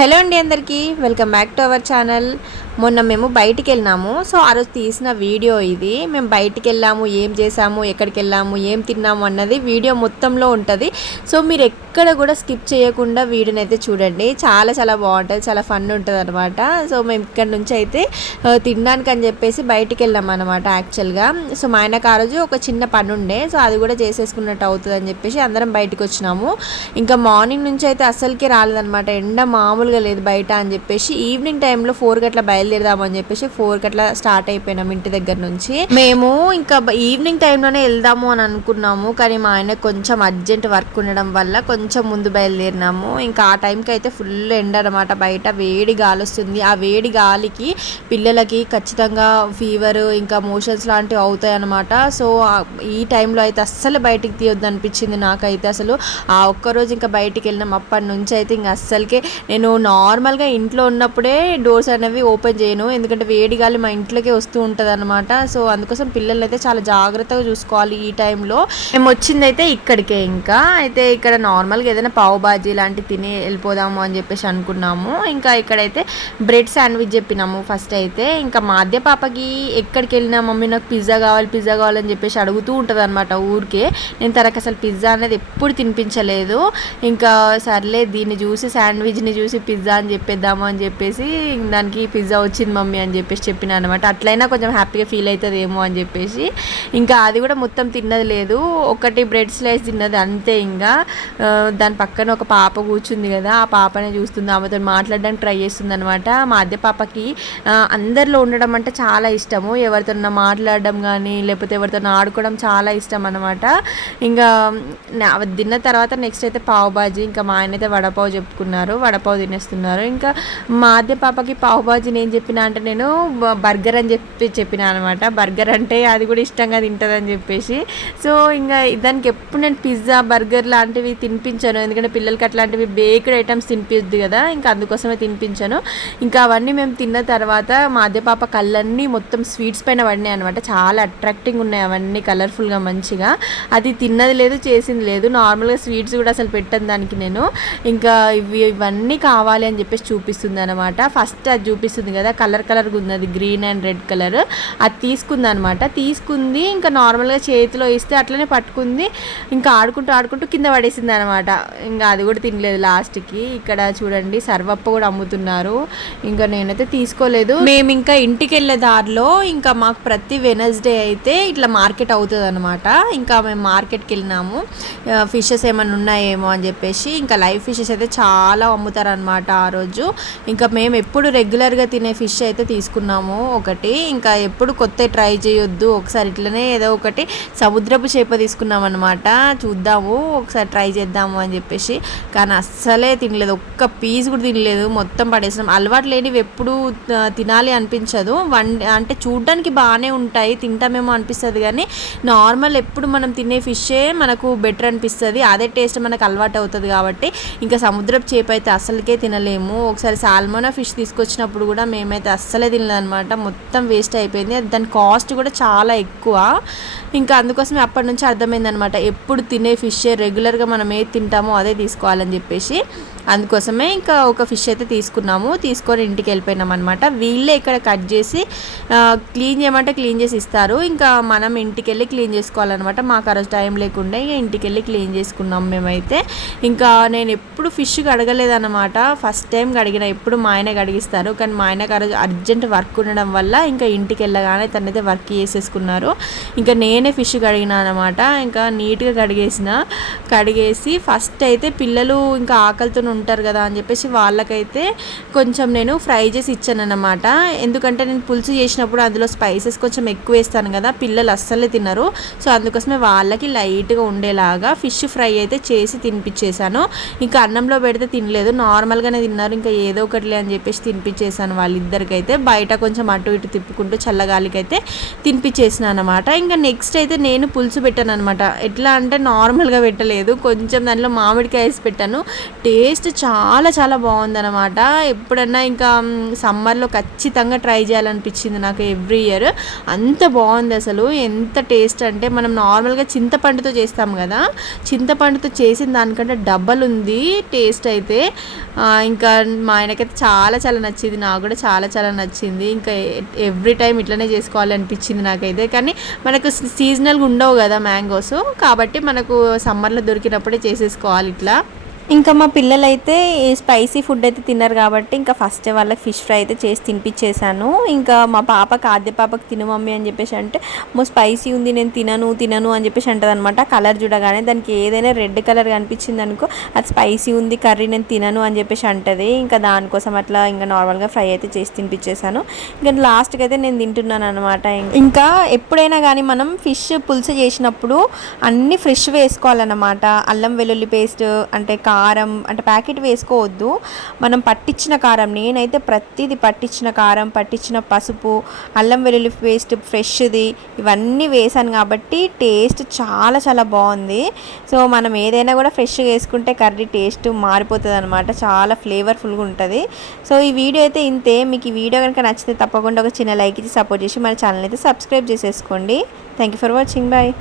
Hello అండి అందరికీ. Welcome back to our channel. మొన్న మేము బయటికి వెళ్ళినాము సో ఆ రోజు తీసిన వీడియో ఇది. మేము బయటికి వెళ్ళాము ఏం చేసాము ఎక్కడికి వెళ్ళాము ఏం తిన్నాము అన్నది వీడియో మొత్తంలో ఉంటుంది. సో మీరు ఎక్కడ కూడా స్కిప్ చేయకుండా వీడియోని అయితే చూడండి. చాలా చాలా బాగుంటుంది. చాలా ఫన్ ఉంటుంది అనమాట సో మేము ఇక్కడ నుంచి అయితే తినడానికి అని చెప్పేసి బయటికి వెళ్ళాం అనమాట యాక్చువల్గా. సో మా ఆయనకు ఆ రోజు ఒక చిన్న పని ఉండే. సో అది కూడా చేసేసుకున్నట్టు అవుతుంది అని చెప్పేసి అందరం బయటకు వచ్చినాము. ఇంకా మార్నింగ్ నుంచి అయితే అస్సలకి రాలేదనమాట ఎండ మామూలుగా లేదు బయట అని చెప్పేసి ఈవినింగ్ టైంలో ఫోర్ గట్ల బయలుదేరదాము అని చెప్పేసి ఫోర్ గట్ల స్టార్ట్ అయిపోయినాం ఇంటి దగ్గర నుంచి. మేము ఇంకా ఈవినింగ్ టైంలోనే వెళ్దాము అని అనుకున్నాము. కానీ మా ఆయన కొంచెం అర్జెంట్ వర్క్ ఉండడం వల్ల కొంచెం కొంచెం ముందు బయలుదేరినాము. ఇంకా ఆ టైంకి అయితే ఫుల్ ఎండ అనమాట బయట వేడి గాలి వస్తుంది. ఆ వేడి గాలికి పిల్లలకి ఖచ్చితంగా ఫీవర్ ఇంకా మోషన్స్ లాంటివి అవుతాయి అనమాట సో ఈ టైంలో అయితే అస్సలు బయటికి తీయొద్దు అనిపించింది నాకైతే అసలు. ఆ ఒక్కరోజు ఇంకా బయటికి వెళ్ళినాం. అప్పటి నుంచి అయితే ఇంకా అస్సలకే నేను నార్మల్గా ఇంట్లో ఉన్నప్పుడే డోర్స్ అనేవి ఓపెన్ చేయను. ఎందుకంటే వేడి గాలి మా ఇంట్లోకే వస్తూ ఉంటుంది అనమాట సో అందుకోసం పిల్లలు అయితే చాలా జాగ్రత్తగా చూసుకోవాలి ఈ టైంలో. మేము వచ్చిందైతే ఇక్కడికే ఇంకా. అయితే ఇక్కడ నార్మల్ నార్మల్గా ఏదైనా పావు బాజీ లాంటి తిని వెళ్ళిపోదాము అని చెప్పేసి అనుకున్నాము. ఇంకా ఇక్కడైతే బ్రెడ్ శాండ్విచ్ చెప్పినాము ఫస్ట్ అయితే. ఇంకా మాధ్య పాపకి ఎక్కడికి వెళ్ళినా మమ్మీ నాకు పిజ్జా కావాలి పిజ్జా కావాలని చెప్పేసి అడుగుతూ ఉంటుంది అనమాట ఊరికే. నేను తనకు అసలు పిజ్జా అనేది ఎప్పుడు తినిపించలేదు. ఇంకా సర్లే దీన్ని చూసి శాండ్విచ్ని చూసి పిజ్జా అని చెప్పేద్దాము అని చెప్పేసి దానికి పిజ్జా వచ్చింది మమ్మీ అని చెప్పేసి చెప్పిన అనమాట అట్లయినా కొంచెం హ్యాపీగా ఫీల్ అవుతుందేమో అని చెప్పేసి. ఇంకా అది కూడా మొత్తం తిన్నది లేదు. ఒకటి బ్రెడ్ స్లైస్ తిన్నది అంతే ఇంకా. దాని పక్కన ఒక పాప కూర్చుంది కదా ఆ పాపనే చూస్తుంది ఆమెతో మాట్లాడడానికి ట్రై చేస్తుంది అనమాట మా అద్దె పాపకి అందరిలో ఉండడం అంటే చాలా ఇష్టము. ఎవరితో మాట్లాడడం కానీ లేకపోతే ఎవరితో ఆడుకోవడం చాలా ఇష్టం అనమాట ఇంకా తిన్న తర్వాత నెక్స్ట్ అయితే పావు బాజీ ఇంకా మా ఆయన అయితే వడపావు చెప్పుకున్నారు వడపావు తినేస్తున్నారు. ఇంకా మా అద్దె పాపకి పావు బాజీ నేను చెప్పిన అంటే నేను బర్గర్ అని చెప్పి చెప్పిన అనమాట బర్గర్ అంటే అది కూడా ఇష్టంగా తింటుంది అని చెప్పేసి. సో ఇంకా దానికి ఎప్పుడు నేను పిజ్జా బర్గర్ లాంటివి తినిపి తినిపించాను. ఎందుకంటే పిల్లలకి అట్లాంటివి బేక్డ్ ఐటమ్స్ తినిపిద్ది కదా ఇంకా అందుకోసమే తినిపించాను. ఇంకా అవన్నీ మేము తిన్న తర్వాత మా అదే పాప కళ్ళన్నీ మొత్తం స్వీట్స్ పైన పడినాయి అనమాట చాలా అట్రాక్టింగ్ ఉన్నాయి అవన్నీ కలర్ఫుల్గా మంచిగా. అది తిన్నది లేదు చేసింది లేదు. నార్మల్గా స్వీట్స్ కూడా అసలు పెట్టను దానికి నేను. ఇంకా ఇవి ఇవన్నీ కావాలి అని చెప్పేసి చూపిస్తుంది అనమాట ఫస్ట్ అది చూపిస్తుంది కదా కలర్ కలర్గా ఉంది అది గ్రీన్ అండ్ రెడ్ కలర్. అది తీసుకుంది అనమాట తీసుకుంది ఇంకా నార్మల్గా చేతిలో ఇస్తే అట్లనే పట్టుకుంది. ఇంకా ఆడుకుంటూ ఆడుకుంటూ కింద పడేసింది అనమాట ఇంకా అది కూడా తినలేదు లాస్ట్కి. ఇక్కడ చూడండి సర్వప్ప కూడా అమ్ముతున్నారు. ఇంకా నేనైతే తీసుకోలేదు. మేము ఇంకా ఇంటికి వెళ్ళే దారిలో ఇంకా మాకు ప్రతి వెనస్డే అయితే ఇట్లా మార్కెట్ అవుతుంది అనమాట ఇంకా మేము మార్కెట్కి వెళ్ళినాము. ఫిషెస్ ఏమైనా ఉన్నాయేమో అని చెప్పేసి ఇంకా లైవ్ ఫిషెస్ అయితే చాలా అమ్ముతారనమాట ఆ రోజు. ఇంకా మేము ఎప్పుడు రెగ్యులర్గా తినే ఫిష్ అయితే తీసుకున్నాము ఒకటి. ఇంకా ఎప్పుడు కొత్త ట్రై చేయొద్దు. ఒకసారి ఇట్లనే ఏదో ఒకటి సముద్రపు చేప తీసుకున్నాం అనమాట చూద్దాము. ఒకసారి ట్రై చేద్దాము అని చెప్పేసి. కానీ అస్సలే తినలేదు. ఒక్క పీస్ కూడా తినలేదు. మొత్తం పడేసినాం. అలవాటు లేనివి ఎప్పుడు తినాలి అనిపించదు. వన్ అంటే చూడడానికి బాగానే ఉంటాయి. తింటామేమో అనిపిస్తుంది కానీ నార్మల్ ఎప్పుడు మనం తినే ఫిషే మనకు బెటర్ అనిపిస్తుంది. అదే టేస్ట్ మనకు అలవాటు అవుతుంది కాబట్టి. ఇంకా సముద్రపు చేప అయితే అస్సలకే తినలేము. ఒకసారి సాల్మోనా ఫిష్ తీసుకొచ్చినప్పుడు కూడా మేమైతే అస్సలే తినలేదన్నమాట. మొత్తం వేస్ట్ అయిపోయింది. దాని కాస్ట్ కూడా చాలా ఎక్కువ. ఇంకా అందుకోసమే అప్పటి నుంచి అర్థమైందనమాట ఎప్పుడు తినే ఫిష్ రెగ్యులర్గా మనం ఏది తింటామో అదే తీసుకోవాలని చెప్పేసి అందుకోసమే ఇంకా ఒక ఫిష్ అయితే తీసుకున్నాము. తీసుకొని ఇంటికి వెళ్ళిపోయినాం అనమాట వీళ్ళే ఇక్కడ కట్ చేసి క్లీన్ చేయమంటే క్లీన్ చేసి ఇస్తారు. ఇంకా మనం ఇంటికి వెళ్ళి క్లీన్ చేసుకోవాలన్నమాట. మాకు ఆ రోజు టైం లేకుండా ఇక ఇంటికి వెళ్ళి క్లీన్ చేసుకున్నాం మేమైతే. ఇంకా నేను ఎప్పుడు ఫిష్ కడగలేదన్నమాట. ఫస్ట్ టైం కడిగిన ఎప్పుడు మా ఆయన కడిగిస్తారు. కానీ మా ఆయనకు ఆ రోజు అర్జెంట్ వర్క్ ఉండడం వల్ల ఇంకా ఇంటికి వెళ్ళగానే తనైతే వర్క్ చేసేసుకున్నారు. ఇంకా నేనే ఫిష్ కడిగిన అనమాట ఇంకా నీట్గా కడిగేసిన కడిగేసి ఫస్ట్ అయితే పిల్లలు ఇంకా ఆకలితో ఉంటారు కదా అని చెప్పేసి వాళ్ళకైతే కొంచెం నేను ఫ్రై చేసి ఇచ్చాను అనమాట ఎందుకంటే నేను పులుసు చేసినప్పుడు అందులో స్పైసెస్ కొంచెం ఎక్కువ వేస్తాను కదా పిల్లలు అస్సలే తినరు. సో అందుకోసమే వాళ్ళకి లైట్గా ఉండేలాగా ఫిష్ ఫ్రై అయితే చేసి తినిపించేశాను ఇంకా అన్నంలో పెడితే తినలేదు. నార్మల్గానే తిన్నారు. ఇంకా ఏదో ఒకటిలే అని చెప్పేసి తినిపించేశాను వాళ్ళిద్దరికైతే. బయట కొంచెం అటు ఇటు తిప్పుకుంటూ చల్లగాలికైతే తినిపించేసిన అనమాట ఇంకా నెక్స్ట్ అయితే నేను పులుసు పెట్టాను అనమాట ఎట్లా అంటే నార్మల్గా పెట్టలేదు. కొంచెం దాంట్లో మామిడికాయ వేసి పెట్టాను. టేస్ట్ చాలా చాలా బాగుందన్నమాట. ఎప్పుడన్నా ఇంకా సమ్మర్లో ఖచ్చితంగా ట్రై చేయాలనిపించింది నాకు ఎవ్రీ ఇయర్. అంత బాగుంది అసలు. ఎంత టేస్ట్ అంటే మనం నార్మల్గా చింతపండుతో చేస్తాం కదా. చింతపండుతో చేసిన దానికంటే డబల్ ఉంది టేస్ట్ అయితే. ఇంకా మా ఆయనకైతే చాలా చాలా నచ్చింది. నాకు కూడా చాలా చాలా నచ్చింది. ఇంకా ఎవ్రీ టైం ఇట్లనే చేసుకోవాలి అనిపించింది నాకైతే. కానీ మనకు సీజనల్గా ఉండవు కదా మ్యాంగోస్. కాబట్టి మనకు సమ్మర్లో దొరికినప్పుడే చేసేసుకోవాలి ఇట్లా. ఇంకా మా పిల్లలైతే స్పైసీ ఫుడ్ అయితే తిన్నారు కాబట్టి ఇంకా ఫస్ట్ వాళ్ళకి ఫిష్ ఫ్రై అయితే చేసి తినిపించేశాను ఇంకా మా పాపకి ఆద్య పాపకి తిను మమ్మీ అని చెప్పేసి అంటే మో స్పైసీ ఉంది నేను తినను తినను అని చెప్పేసి అంటది అనమాట కలర్ చూడగానే దానికి ఏదైనా రెడ్ కలర్ కనిపించింది అనుకో అది స్పైసీ ఉంది కర్రీ నేను తినను అని చెప్పేసి అంటది. ఇంకా దానికోసం అట్లా ఇంకా నార్మల్గా ఫ్రై అయితే చేసి తినిపించేశాను ఇంకా లాస్ట్కి అయితే నేను తింటున్నాను అనమాట ఇంకా ఎప్పుడైనా కానీ మనం ఫిష్ పులుసు చేసినప్పుడు అన్ని ఫ్రెష్ వేసుకోవాలన్నమాట. అల్లం వెల్లుల్లి పేస్ట్ అంటే కా కారం అంటే ప్యాకెట్ వేసుకోవద్దు. మనం పట్టించిన కారం నేనైతే ప్రతిదీ పట్టించిన కారం పట్టించిన పసుపు అల్లం వెల్లుల్లి పేస్ట్ ఫ్రెష్ది ఇవన్నీ వేసాను కాబట్టి టేస్ట్ చాలా చాలా బాగుంది. సో మనం ఏదైనా కూడా ఫ్రెష్గా వేసుకుంటే కర్రీ టేస్ట్ మారిపోతుంది అనమాట చాలా ఫ్లేవర్ఫుల్గా ఉంటుంది. సో ఈ వీడియో అయితే ఇంతే. మీకు ఈ వీడియో కనుక నచ్చితే తప్పకుండా ఒక చిన్న లైక్ ఇచ్చి సపోర్ట్ చేసి మన ఛానల్ అయితే సబ్స్క్రైబ్ చేసేసుకోండి. Thank you for watching. Bye.